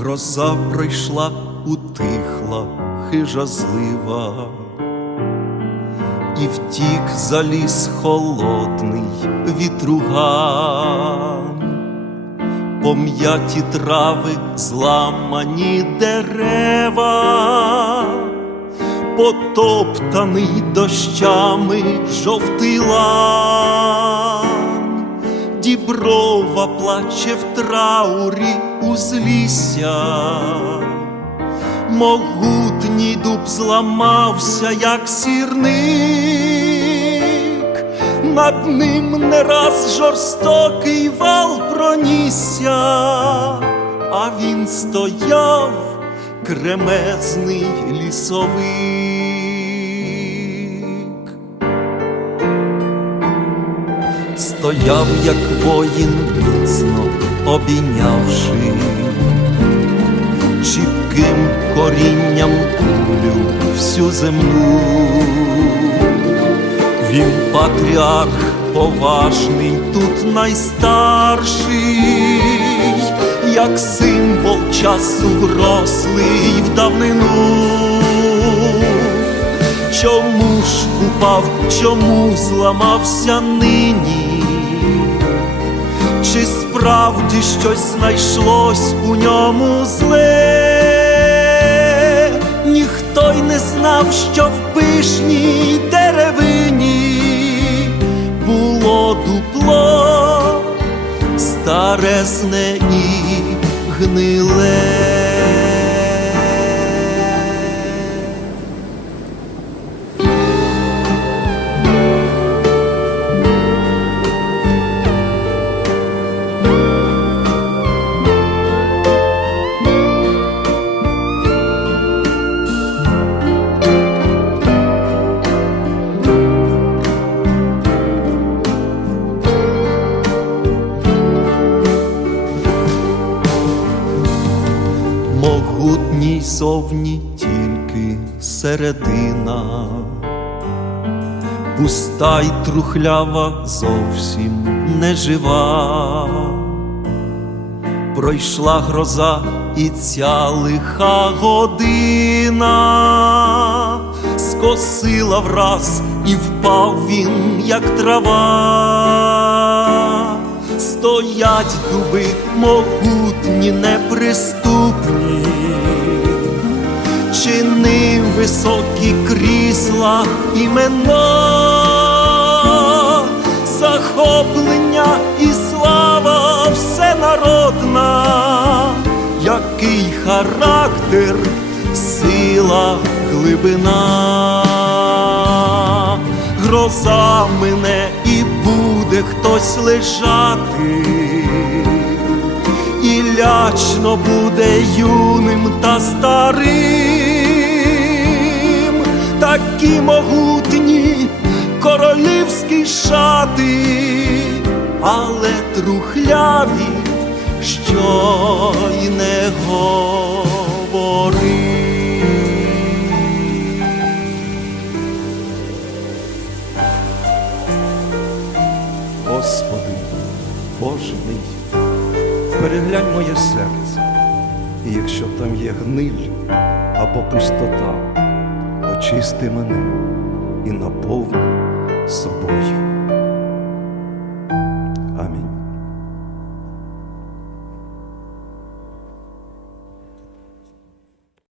Гроза прийшла, утихла, хижа злива, і втік за ліс холодний вітруган, пом'яті трави, зламані дерева, потоптаний дощами жовтий лан. Діброва плаче в траурі узлісся, могутній дуб зламався, як сірник, над ним не раз жорстокий вал пронісся, а він стояв кремезний лісовик. Стояв, як воїн, міцно обійнявши, чіпким корінням кулю всю земну. Він патріарх поважний, тут найстарший, як символ часу врослий в давнину. Чому ж упав, чому зламався нині? Справді щось знайшлось у ньому зле? Ніхто й не знав, що в пишній Могутній зовні тільки середина, пуста й трухлява зовсім не жива. Пройшла гроза і ця лиха година, скосила враз і впав він, як трава. Стоять дуби могутні, неприступні, чини високі крісла імена, захоплення і слава всенародна, який характер, сила, глибина. Гроза мине і буде хтось лежати, і лячно буде юним та старим, такі могутні королівські шати, але трухляві, що й не говори. Господи, Боже мій, переглянь моє серце, і якщо там є гниль або пустота, очисти мене і наповни собою.